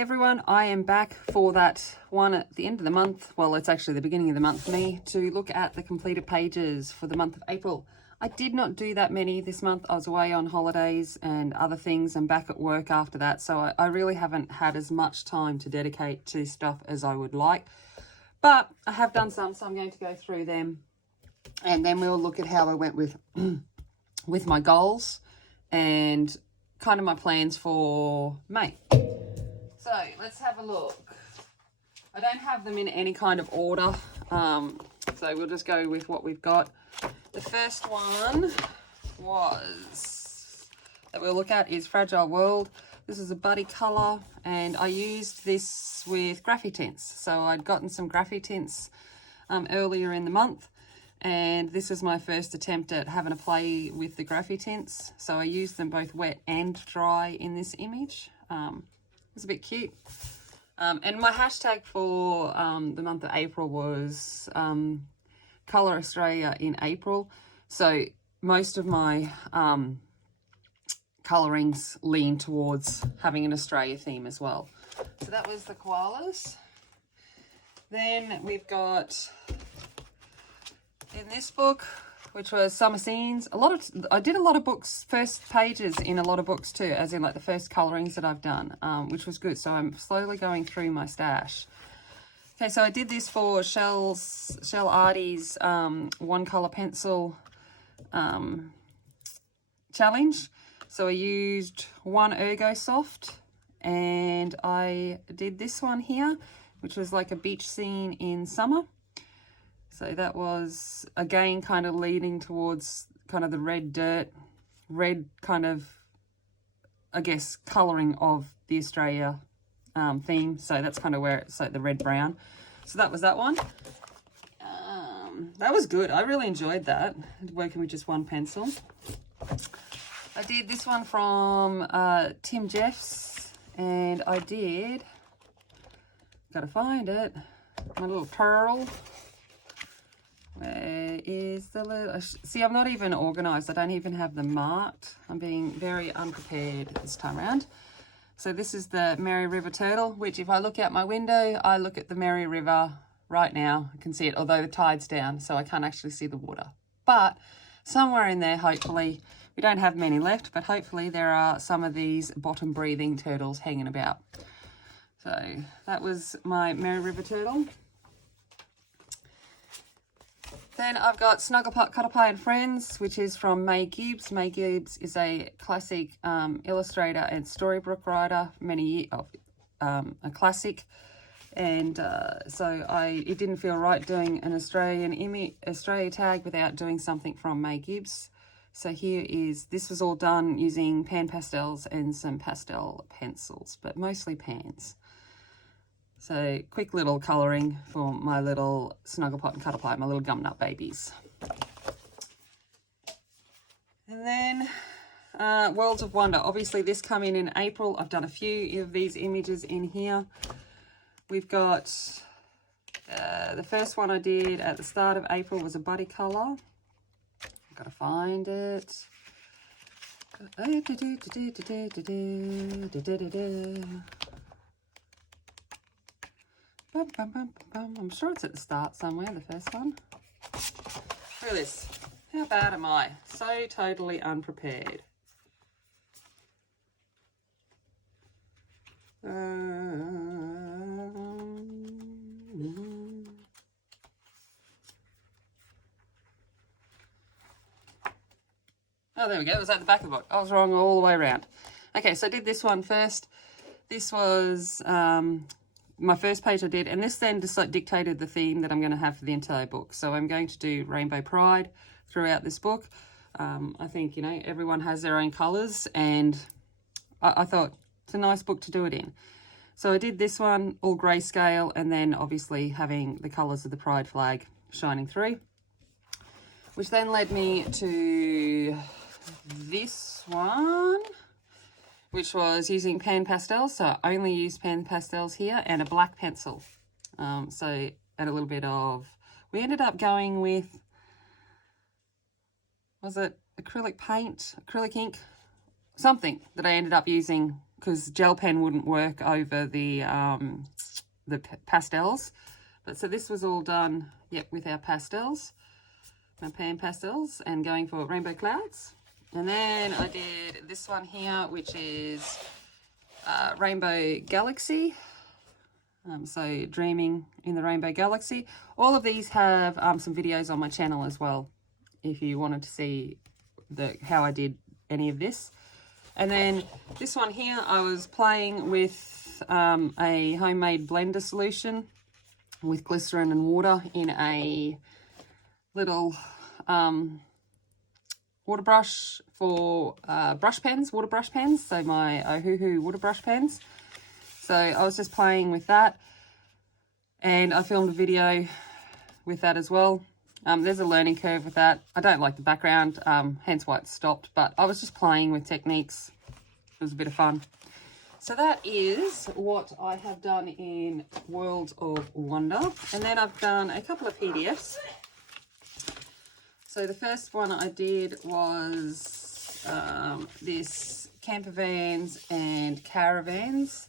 Hey everyone, I am back for that one at the end of the month. Well, it's actually the beginning of the month for me to look at the completed pages for the month of April. I did not do that many this month. I was away on holidays and other things and back at work after that. So I really haven't had as much time to dedicate to stuff as I would like. But I have done some, so I'm going to go through them. And then we'll look at how I went with, with my goals and kind of my plans for May. So let's have a look. I don't have them in any kind of order, so we'll just go with what we've got. The first one that we'll look at is Fragile World. This is a buddy colour, and I used this with Graphy Tints. So I'd gotten some Graphy Tints earlier in the month, and this was my first attempt at having a play with the Graphy Tints. So I used them both wet and dry in this image. It was a bit cute. And my hashtag for the month of April was Colour Australia in April. So most of my colourings lean towards having an Australia theme as well. So that was the koalas. Then we've got in this book, which was Summer Scenes. I did a lot of books, first pages in a lot of books too, as in like the first colourings that I've done, which was good. So I'm slowly going through my stash. Okay, so I did this for Shell Artie's one colour pencil challenge. So I used one Ergo Soft, and I did this one here, which was like a beach scene in summer. So that was, again, kind of leaning towards kind of the red dirt, red kind of, I guess, colouring of the Australia theme. So that's kind of where it's like the red-brown. So that was that one. That was good. I really enjoyed that, working with just one pencil. I did this one from Tim Jeffs, and I did, gotta find it, my little pearl. Where is the little... See, I'm not even organised. I don't even have them marked. I'm being very unprepared this time around. So this is the Mary River turtle, which if I look out my window, I look at the Mary River right now. I can see it, although the tide's down, so I can't actually see the water. But somewhere in there, hopefully, we don't have many left, but hopefully there are some of these bottom-breathing turtles hanging about. So that was my Mary River turtle. Then I've got Snugglepot, Cuddlepie and Friends, which is from May Gibbs. May Gibbs is a classic illustrator and storybook writer, a classic. And so it didn't feel right doing an Australia tag without doing something from May Gibbs. So this was all done using pan pastels and some pastel pencils, but mostly pans. So quick little colouring for my little Snugglepot and Cuddlepie, my little gum nut babies. And then Worlds of Wonder. Obviously this come in April. I've done a few of these images in here. We've got the first one I did at the start of April was a buddy colour. I've got to find it. I'm sure it's at the start somewhere, the first one. Look at this. How bad am I? So totally unprepared. Oh, there we go. It was at the back of the book. I was wrong all the way around. Okay, so I did this one first. This was... my first page I did, and this then just like dictated the theme that I'm going to have for the entire book. So I'm going to do Rainbow Pride throughout this book. I think, you know, everyone has their own colours, and I thought it's a nice book to do it in. So I did this one, all grayscale, and then obviously having the colours of the Pride flag shining through, which then led me to this one, which was using pan pastels. So I only used pan pastels here and a black pencil. And a little bit of, we ended up going with, was it acrylic paint, acrylic ink? Something that I ended up using because gel pen wouldn't work over the pastels. But so this was all done, yep, with our pastels, my pan pastels, and going for rainbow clouds. And then I did this one here, which is Rainbow Galaxy. So dreaming in the Rainbow Galaxy. All of these have some videos on my channel as well, if you wanted to see how I did any of this. And then this one here, I was playing with a homemade blender solution with glycerin and water in a little water brush for brush pens, water brush pens. So my Ohuhu water brush pens. So I was just playing with that, and I filmed a video with that as well. There's a learning curve with that. I don't like the background, hence why it stopped, but I was just playing with techniques. It was a bit of fun. So that is what I have done in World of Wonder. And then I've done a couple of PDFs. So the first one I did was this Caravans and Caravans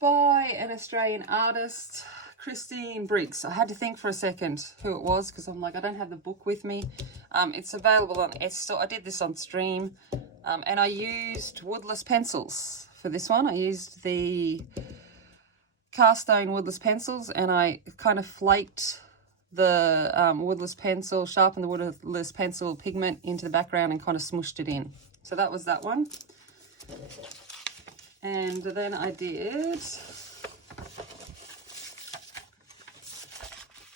by an Australian artist, Christine Briggs. I had to think for a second who it was, because I'm like, I don't have the book with me. It's available on Etsy. I did this on stream, and I used woodless pencils for this one. I used the cast stone woodless pencils, and I kind of flaked the woodless pencil, sharpened the woodless pencil pigment into the background and kind of smooshed it in. So that was that one. And then I did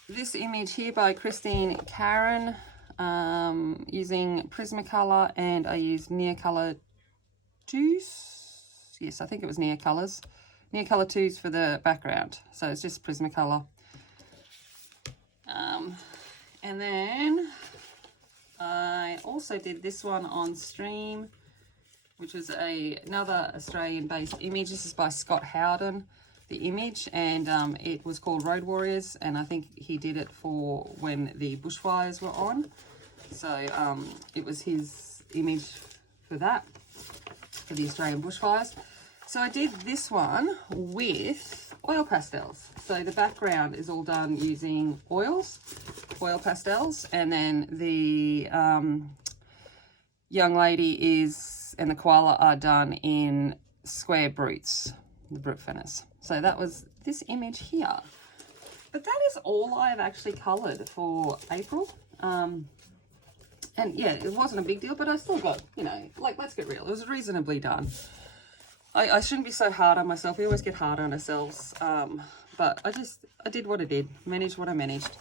this image here by Christine Karen, using Prismacolor, and I used Neocolor 2s. Yes, I think it was Neocolors. Neocolor 2s for the background. So it's just Prismacolor. And then I also did this one on stream, which is another Australian-based image. This is by Scott Howden, the image, and it was called Road Warriors, and I think he did it for when the bushfires were on. So it was his image for that, for the Australian bushfires. So I did this one with oil pastels. So the background is all done using oil pastels, and then the young lady and the koala are done in square brutes, the brute finners. So that was this image here. But that is all I've actually coloured for April. And yeah, it wasn't a big deal, but I still got, you know, like, let's get real. It was reasonably done. I shouldn't be so hard on myself. We always get hard on ourselves. But I did what I did, managed what I managed.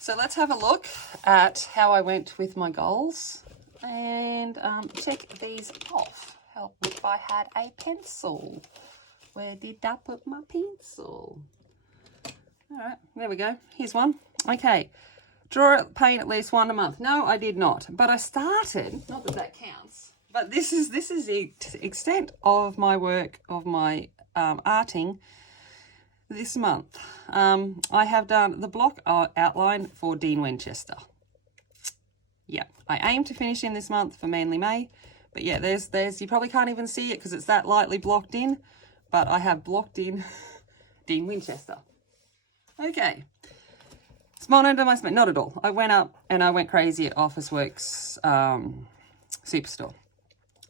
So let's have a look at how I went with my goals and check these off. Help if I had a pencil. Where did I put my pencil? All right, there we go. Here's one. Okay, draw, paint at least one a month. No, I did not, but I started. Not that that counts. But this is the extent of my work, of my arting this month. I have done the block outline for Dean Winchester. Yeah, I aim to finish in this month for Manly May. But yeah, there's you probably can't even see it because it's that lightly blocked in. But I have blocked in Dean Winchester. Okay. Small note on my spend. Not at all. I went up and I went crazy at Officeworks Superstore.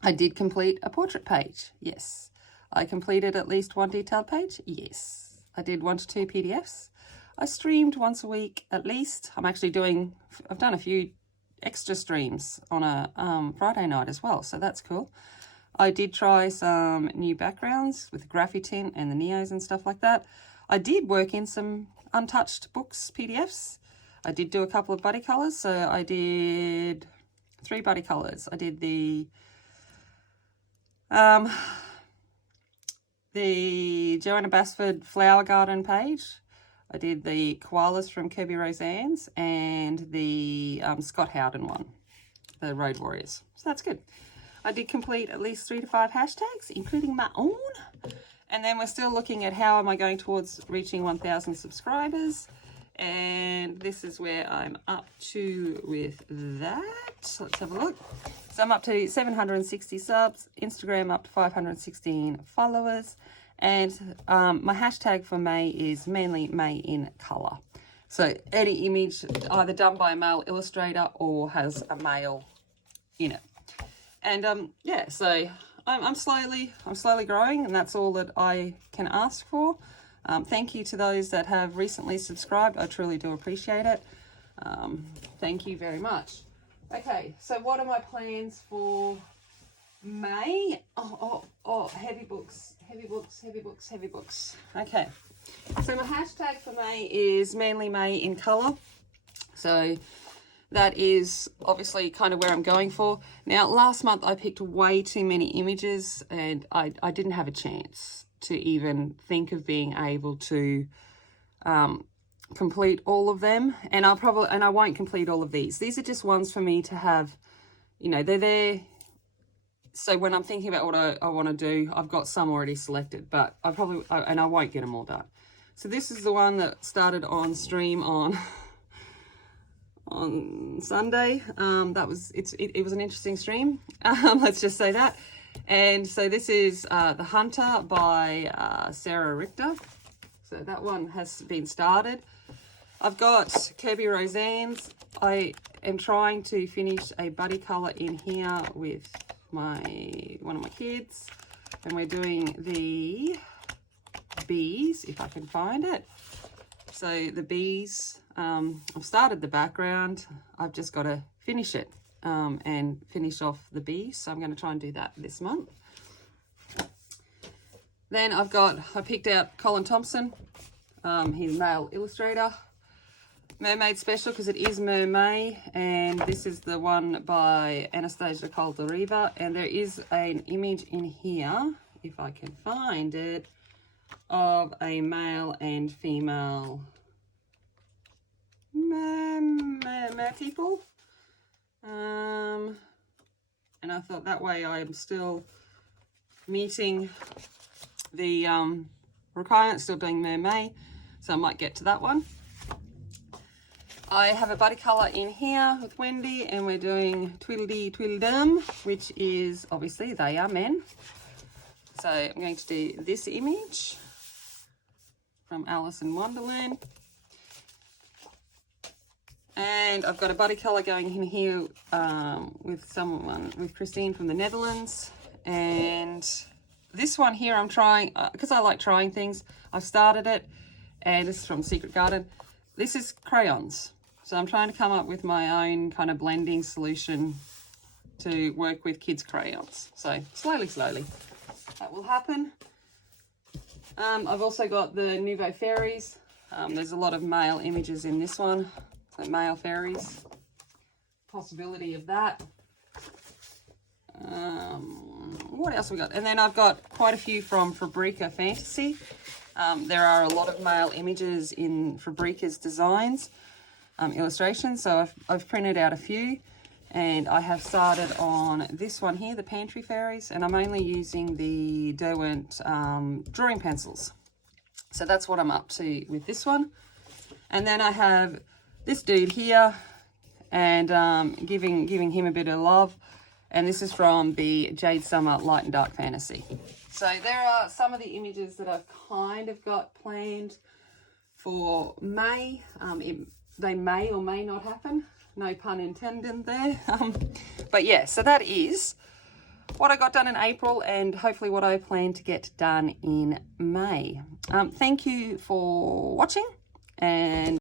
I did complete a portrait page. Yes. I completed at least one detailed page. Yes. I did 1 to 2 PDFs. I streamed once a week at least. I've done a few extra streams on a Friday night as well. So that's cool. I did try some new backgrounds with the Graphitint and the Neos and stuff like that. I did work in some untouched books, PDFs. I did do a couple of buddy colours. So I did 3 buddy colours. I did the Joanna Basford Flower Garden page. I did the Koalas from Kirby Roseanne's and the Scott Howden one, the Road Warriors. So that's good. I did complete at least 3 to 5 hashtags, including my own. And then we're still looking at how am I going towards reaching 1,000 subscribers. And this is where I'm up to with that. Let's have a look. So I'm up to 760 subs, Instagram up to 516 followers, and my hashtag for May is mainly May in colour. So any image either done by a male illustrator or has a male in it. And yeah, so I'm slowly growing, and that's all that I can ask for. Thank you to those that have recently subscribed. I truly do appreciate it. Thank you very much. Okay, so what are my plans for May? Oh, heavy books. Okay, so my hashtag for May is mainly May in colour. So that is obviously kind of where I'm going for. Now, last month I picked way too many images, and I didn't have a chance to even think of being able to complete all of them. And I won't complete all of these. These are just ones for me to have, you know, they're there. So when I'm thinking about what I want to do, I've got some already selected, but I won't get them all done. So this is the one that started on stream on Sunday. It was an interesting stream. Let's just say that. And so this is The Hunter by Sarah Richter. So that one has been started. I've got Kirby Roseanne's. I am trying to finish a buddy colour in here with one of my kids, and we're doing the bees, if I can find it. So the bees, I've started the background. I've just got to finish it and finish off the bees. So I'm going to try and do that this month. Then I picked out Colin Thompson. He's a male illustrator. Mermaid Special, because it is Mermay, and this is the one by Anastasia Caldereva, and there is an image in here, if I can find it, of a male and female mer people. And I thought that way I'm still meeting the requirements, still doing Mermay, so I might get to that one. I have a buddy colour in here with Wendy, and we're doing Tweedledee Tweedledum, which is obviously they are men. So I'm going to do this image from Alice in Wonderland. And I've got a buddy colour going in here with Christine from the Netherlands. And this one here I'm trying, because I like trying things, I've started it, and this is from Secret Garden. This is crayons. So I'm trying to come up with my own kind of blending solution to work with kids' crayons. So slowly, that will happen. I've also got the Nouveau Fairies. There's a lot of male images in this one. So male fairies, possibility of that. What else we got? And then I've got quite a few from Fabrica Fantasy. There are a lot of male images in Fabrica's designs, illustrations, so I've printed out a few, and I have started on this one here, the Pantry Fairies, and I'm only using the Derwent drawing pencils. So that's what I'm up to with this one. And then I have this dude here, and giving him a bit of love, and this is from the Jade Summer Light and Dark Fantasy. So there are some of the images that I've kind of got planned for May. They may or may not happen. No pun intended there. But yeah, so that is what I got done in April, and hopefully what I plan to get done in May. Thank you for watching, and